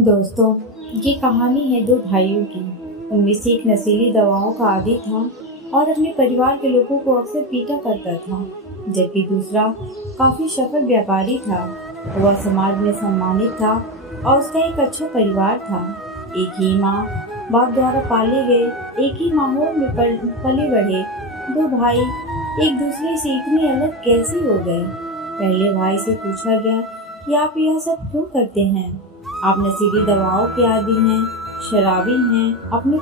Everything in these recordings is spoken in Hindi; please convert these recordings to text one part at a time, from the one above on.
दोस्तों, ये कहानी है दो भाइयों की। उनमें से एक नशीली दवाओं का आदी था और अपने परिवार के लोगों को अक्सर पीटा करता था, जबकि दूसरा काफी सफल व्यापारी था। वह समाज में सम्मानित था और उसका एक अच्छा परिवार था। एक ही माँ बाप द्वारा पाले गए, एक ही माहौल में पले बढ़े दो भाई एक दूसरे से इतने अलग कैसे हो गए। पहले भाई से पूछा गया कि आप यह सब क्यों करते हैं? आप नशीली दवाओं के आदी हैं, शराबी हैं, अपने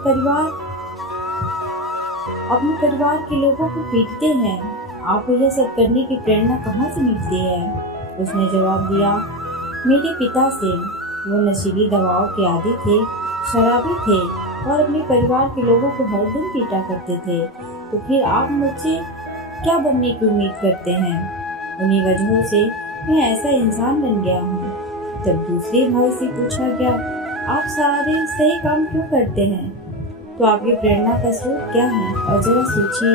परिवार के लोगों को पीटते हैं। आपको यह सब करने की प्रेरणा कहाँ से मिलती है? उसने जवाब दिया, मेरे पिता से। वो नशीली दवाओं के आदी थे, शराबी थे और अपने परिवार के लोगों को हर दिन पीटा करते थे। तो फिर आप मुझसे क्या बनने की उम्मीद करते हैं? उन्हीं वजहों से मैं ऐसा इंसान बन गया हूँ। जब दूसरे भाई से पूछा गया, आप सारे सही काम क्यों करते हैं, तो आपकी प्रेरणा का स्रोत क्या है? और जरा सोचिए,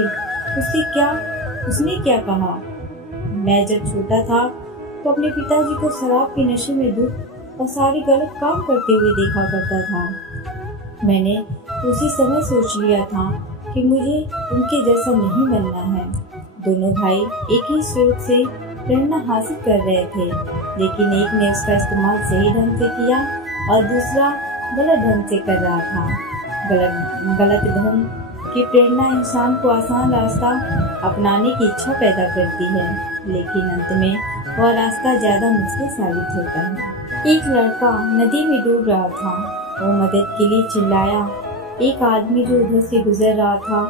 उसने क्या कहा? मैं जब छोटा था तो अपने पिताजी को शराब के नशे में डूब और सारे गलत काम करते हुए देखा करता था। मैंने उसी समय सोच लिया था कि मुझे उनके जैसा नहीं बनना है। दोनों भाई एक ही स्रोत से प्रेरणा हासिल कर रहे थे, लेकिन एक ने उसका इस्तेमाल सही ढंग से किया और दूसरा गलत ढंग से कर रहा था। गलत ढंग की प्रेरणा इंसान को आसान रास्ता अपनाने की इच्छा पैदा करती है, लेकिन अंत में वह रास्ता ज्यादा मुश्किल साबित होता है। एक लड़का नदी में डूब रहा था। वो मदद के लिए चिल्लाया। एक आदमी जो उधर से गुजर रहा था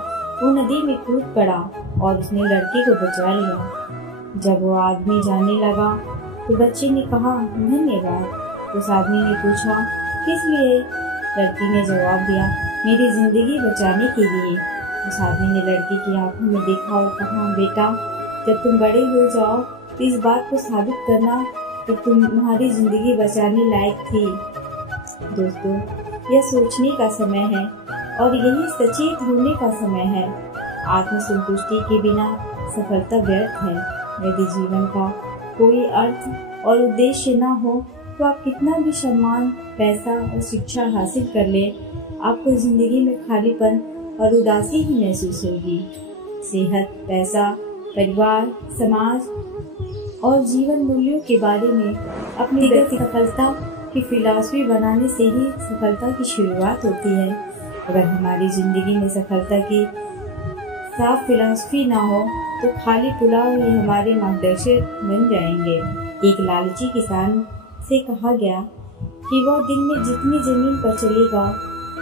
वो नदी में कूद पड़ा और उसने लड़के को बचा लिया। जब वो आदमी जाने लगा तो बच्चे ने कहा, धन्यवाद। उस आदमी ने पूछा, किस लिए? लड़की ने जवाब दिया, मेरी जिंदगी बचाने के लिए। उस आदमी ने लड़की की आंखों में देखा और कहा, बेटा, जब तुम बड़े हो जाओ तो इस बात को साबित करना कि तुम्हारी जिंदगी बचाने लायक थी। दोस्तों, यह सोचने का समय है और यही सचेत होने का समय है। आत्मसंतुष्टि के बिना सफलता व्यर्थ है। यदि जीवन का कोई अर्थ और उद्देश्य न हो तो आप कितना भी सम्मान, पैसा और शिक्षा हासिल कर ले, आपको जिंदगी में खालीपन और उदासी ही महसूस होगी। सेहत, पैसा, परिवार, समाज और जीवन मूल्यों के बारे में अपनी व्यक्तिगत सफलता की फिलॉसफी बनाने से ही सफलता की शुरुआत होती है। अगर हमारी जिंदगी में सफलता की साफ फिलॉसफी ना हो तो खाली पुलाव ही हमारे मार्गदर्शक बन जाएंगे। एक लालची किसान से कहा गया कि वह दिन में जितनी जमीन पर चलेगा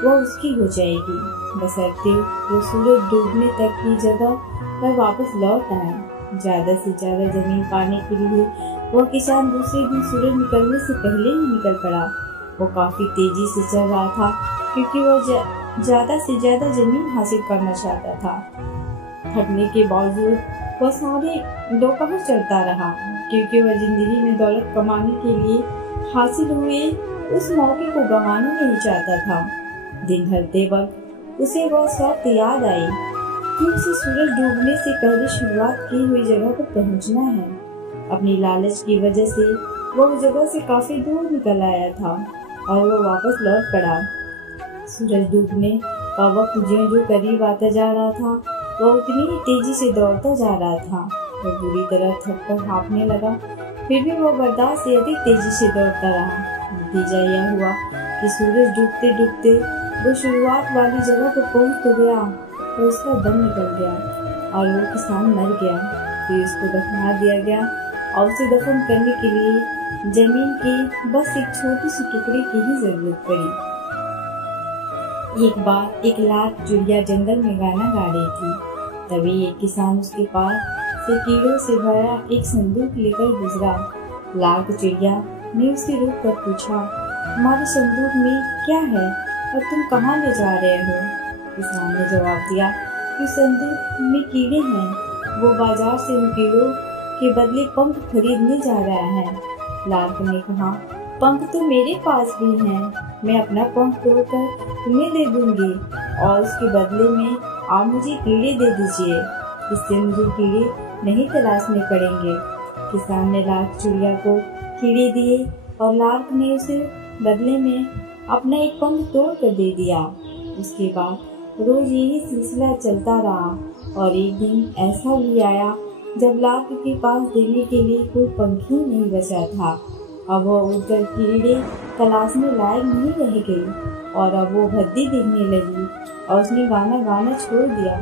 वह उसकी हो जाएगी, बशर्ते वो सूरज डूबने तक की जगह पर वापस लौट आए। ज्यादा से ज्यादा जमीन पाने के लिए वह किसान दूसरे दिन सूरज निकलने से पहले ही निकल पड़ा। वो काफी तेजी से चल रहा था क्योंकि वह ज्यादा से ज्यादा जमीन हासिल करना चाहता था। थकने के बावजूद वह सारे दोपहर चलता रहा क्योंकि वह जिंदगी में दौलत कमाने के लिए हासिल हुए उस मौके को गंवाना नहीं चाहता था। दिन ढलते वक्त उसे वह शर्त याद आई कि उसे सूरज डूबने से पहले शुरुआत की हुई जगह पर पहुंचना है। अपनी लालच की वजह से वह उस जगह से काफी दूर निकल आया था और वह वापस लौट पड़ा। सूरज डूबने का वक्त ज्यों-ज्यों करीब आता जा रहा था वह उतनी ही तेजी से दौड़ता जा रहा था। वह बुरी तरह थककर हांफने लगा, फिर भी वह बर्दाश्त से अधिक तेजी से दौड़ता रहा। नतीजा यह हुआ कि सूरज डूबते डूबते वो शुरुआत वाली जगह पर पहुंच तो गया और उसका दम निकल गया और वो किसान मर गया। फिर उसको दफना दिया गया और उसे दफन करने के लिए जमीन के बस एक छोटी सी टुकड़े की ही जरूरत पड़ी। एक बार एक लाल चिड़िया जंगल में गाना गा रही थी। तभी एक किसान उसके पास से कीड़ों से भरा एक संदूक लेकर गुजरा। लाल चिड़िया ने उसे रोक कर पूछा, तुम्हारे संदूक में क्या है और तुम कहाँ ले जा रहे हो? किसान ने जवाब दिया कि संदूक में कीड़े हैं, वो बाजार से उन कीड़ों के बदले पंख खरीदने जा रहा है। लाल ने कहा, पंख तो मेरे पास भी हैं, मैं अपना पंख तोड़कर तुम्हें दे दूंगी और उसके बदले में आप मुझे कीड़े दे दीजिए, इससे मुझे कीड़े नहीं तलाशने पड़ेंगे। किसान ने लाल चिड़िया को कीड़े दिए और लाल ने उसे बदले में अपना एक पंख तोड़ कर दे दिया। उसके बाद रोज यही सिलसिला चलता रहा और एक दिन ऐसा भी आया जब लाख के पास देने के लिए कोई पंख ही नहीं बचा था। अब वह उड़कर कीड़े तलाशने लायक नहीं रह गई और अब वो भद्दी दिखने लगी और उसने गाना गाना छोड़ दिया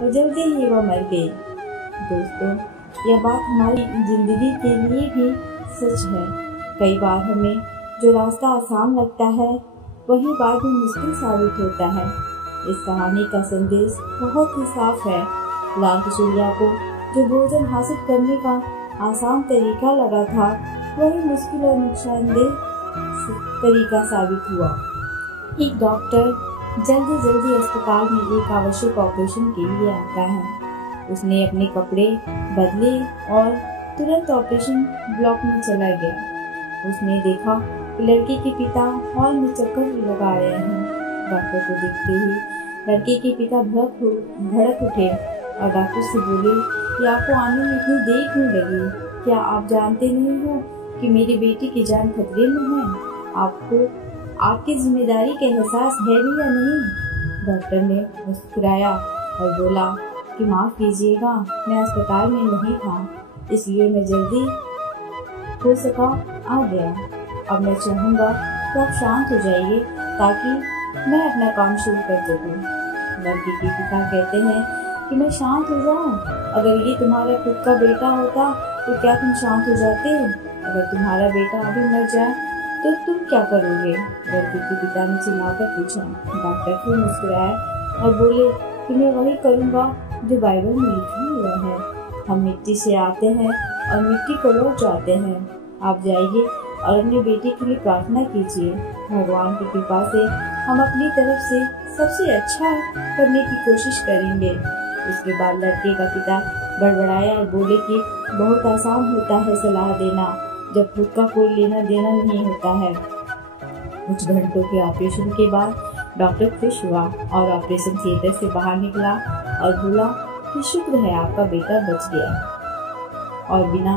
और जल्दी ही वह मर गई। दोस्तों, यह बात हमारी जिंदगी के लिए भी सच है। कई बार हमें जो रास्ता आसान लगता है वही बाद में मुश्किल साबित होता है। इस कहानी का संदेश बहुत ही साफ है। लाल चिड़िया को जो भोजन हासिल करने का आसान तरीका लगा था वही मुश्किल और नुकसानदेह तरीका साबित हुआ। एक डॉक्टर जल्दी अस्पताल में एक आवश्यक ऑपरेशन के लिए आता है। उसने अपने कपड़े बदले और तुरंत ऑपरेशन ब्लॉक में चला गया। उसने देखा कि लड़की के पिता हॉल में चक्कर लगा रहे हैं। डॉक्टर को देखते ही लड़के के पिता भड़क उठे और डॉक्टर से बोले कि आपको आने में इतनी देर क्यों लगी? क्या आप जानते नहीं हो कि मेरी बेटी की जान खतरे में है? आपको आपकी जिम्मेदारी का एहसास है भी या नहीं? डॉक्टर ने मुस्कुराया और बोला कि माफ कीजिएगा, मैं अस्पताल में नहीं था, इसलिए मैं जल्दी हो सका आ गया। अब मैं चाहूँगा कि आप शांत हो जाइए ताकि मैं अपना काम शुरू कर सकूँ। लड़की के पिता कहते हैं कि मैं शांत हो जाऊँ? अगर ये तुम्हारा खुद का बेटा होता तो क्या तुम शांत हो जाते? अगर तुम्हारा बेटा अभी मर जाए तो तुम क्या करोगे? लड़की के पिता ने चिल्लाकर पूछा। डॉक्टर फिर मुस्कुराया और बोले कि मैं वही करूँगा जो बाइबल में लिखा हुआ है। हम मिट्टी से आते हैं और मिट्टी को लौट जाते हैं। आप जाइए और अपने बेटे के लिए प्रार्थना कीजिए। भगवान की कृपा से हम अपनी तरफ से सबसे अच्छा करने की कोशिश करेंगे। उसके बाद लड़के का पिता बड़बड़ाया और बोले कि बहुत आसान होता है सलाह देना जब खुद का कोई लेना देना नहीं होता है। कुछ घंटों के ऑपरेशन के बाद डॉक्टर खुश हुआ और ऑपरेशन थिएटर से बाहर निकला और बोला कि शुक्र है आपका बेटा बच गया। और बिना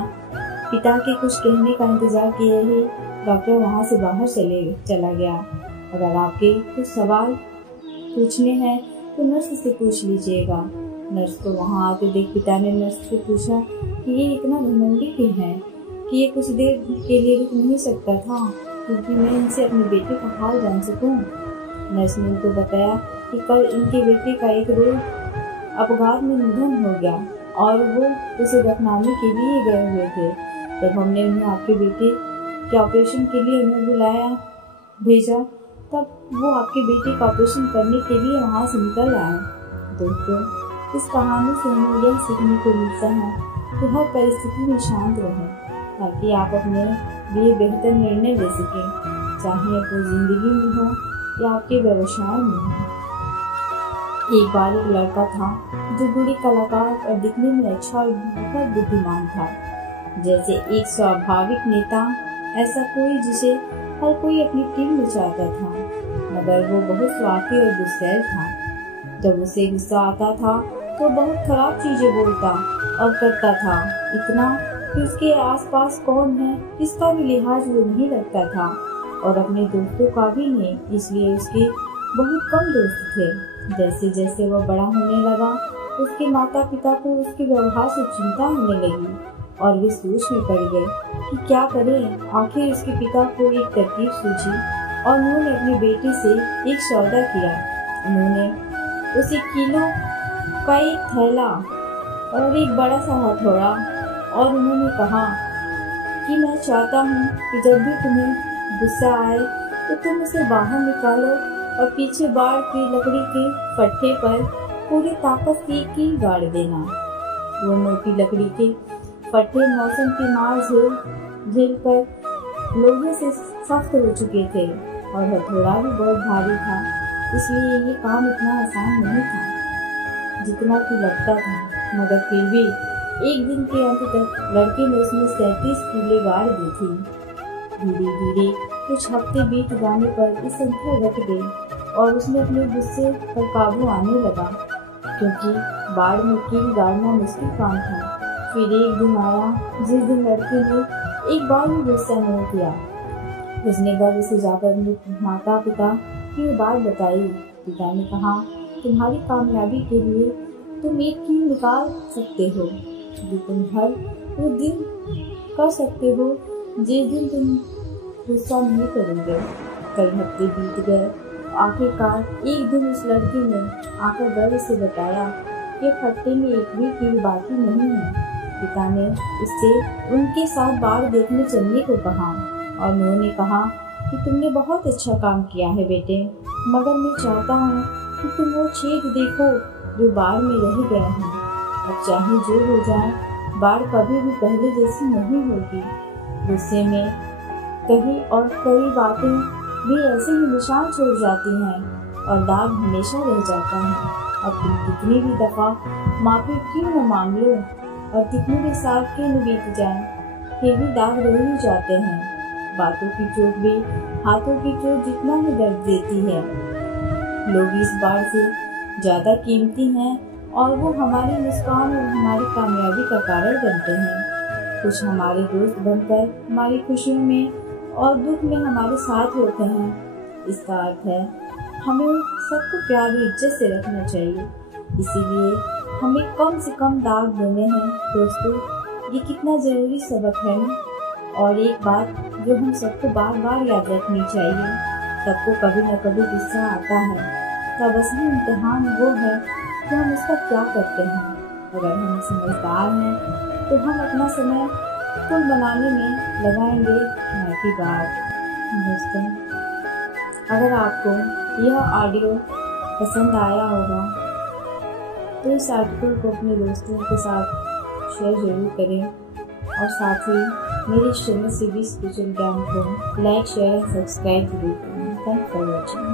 पिता के कुछ कहने का इंतजार किए ही डॉक्टर वहां से बाहर चला गया। अगर आपके कुछ सवाल पूछने हैं तो नर्स से पूछ लीजिएगा। नर्स को वहां आते देख पिता ने नर्स से पूछा कि ये इतना घमंडी क्यों है कि ये कुछ देर के लिए रुक नहीं सकता था क्योंकि मैं इनसे अपने बेटे का हाल जान सकूं। नर्स ने उनको बताया कि कल इनके बेटे का एक रोज अपघात में निधन हो गया और वो उसे दफनाने के लिए गए हुए थे। जब हमने उन्हें आपके बेटे के ऑपरेशन के लिए उन्हें भेजा तब वो आपके बेटे का ऑपरेशन करने के लिए वहाँ से निकल आए। दोस्तों, इस कहानी से हमें यह सीखने को मिलता है कि हर परिस्थिति में शांत रहें ताकि आप अपने लिए बेहतर निर्णय ले सकें, चाहे अपनी जिंदगी में हो या आपके व्यवसाय में हो। एक बार एक लड़का था जो बुरी कलाकार और दिखने में अच्छा और बहुत बुद्धिमान था। जैसे एक स्वाभाविक नेता, ऐसा कोई जिसे हर कोई अपनी टीम में चाहता था, मगर वो बहुत स्वार्थी और गुस्सैल था। जब उसे गुस्सा आता था तो बहुत खराब चीजें बोलता और करता था, इतना कि उसके आसपास कौन है इसका भी लिहाज वो नहीं रखता था और अपने दोस्तों का भी नहीं, इसलिए उसके बहुत कम दोस्त थे। जैसे जैसे वह बड़ा होने लगा उसके माता पिता को उसके व्यवहार से चिंता होने लगी और वे सोच में पड़ गए कि क्या करें। आखिर उसके पिता को एक तरकीब सूझी और उन्होंने अपने बेटे से एक सौदा किया। उन्होंने उसे किलो का एक थैला और एक बड़ा सा हथौड़ा और उन्होंने कहा कि मैं चाहता हूँ कि जब भी तुम्हें गुस्सा आए तो तुम उसे बाहर निकालो और पीछे बाड़ की लकड़ी के फट्टे पर पूरी ताकत से कील गाड़ देना। वो मोटी लकड़ी के फट्टे मौसम की मार झेल कर लोहे से सख्त हो चुके थे और हथौड़ा भी बहुत भारी था, इसलिए ये काम इतना आसान नहीं था जितना कि लगता था। मगर फिर भी एक दिन के अंत तक लड़के ने उसमें 37 कीलें गाड़ दी थी। धीरे धीरे कुछ हफ्ते बीत जाने पर इस संख्या घट गई और उसने अपने गुस्से पर काबू आने लगा, क्योंकि बाढ़ में कील गाड़ना मुश्किल काम था। फिर एक दिन आया जिस दिन लड़के ने एक बार भी गुस्सा नहीं किया। उसने गर्व से जाकर माता पिता की बात बताई। पिता ने कहा, तुम्हारी कामयाबी के लिए तुम एक कील निकाल सकते हो जो तुम हर वो दिन कर सकते हो जिस दिन तुम गुस्सा नहीं करोगे। कई हफ्ते बीत गए। आखिरकार एक दिन उस लड़के ने आकर गर्व से बताया कि खट्टे में एक भी कील बाकी नहीं है। पिता ने उससे उनके साथ बाढ़ देखने चलने को कहा और उन्होंने कहा कि तुमने बहुत अच्छा काम किया है बेटे, मगर मैं चाहता हूँ कि तुम वो छेद देखो जो बाढ़ में रह गए हैं। अब चाहे जो हो जाए, बाढ़ कभी भी पहले जैसी नहीं होगी। गुस्से में कही और कई बातें भी ऐसे ही निशान छोड़ जाती हैं और दाग हमेशा रह जाता है। अब तुम कितनी भी दफा माफी क्यों न मांग लो और कितनी भी साल क्यों न बीत जाए, फिर भी दाग रह ही जाते हैं। बातों की चोट भी हाथों की चोट जितना ही दर्द देती है। लोग इस बार से ज्यादा कीमती हैं और वो हमारी मुस्कान और हमारी कामयाबी का कारण बनते हैं। कुछ हमारे दोस्त बनकर हमारी खुशियों में और दुख में हमारे साथ होते हैं। इसका अर्थ है हमें सबको प्यार और इज्जत से रखना चाहिए। इसीलिए हमें कम से कम दाग देने हैं। दोस्तों, ये कितना ज़रूरी सबक है ना। और एक बात जो हम सबको बार बार याद रखनी चाहिए, सबको कभी न कभी गुस्सा आता है। तब असली इम्तिहान वो है कि हम उसका क्या करते हैं। अगर हम समझदार हैं तो हम अपना समय पुल बनाने में लगाएंगे, न कि बात। दोस्तों, अगर आपको यह ऑडियो पसंद आया होगा तो इस आर्टिकल को अपने दोस्तों के साथ शेयर जरूर करें और साथ ही मेरे चैनल CB स्पिरिचुअल ज्ञान को लाइक, शेयर और सब्सक्राइब जरूर करें। Thank for watching.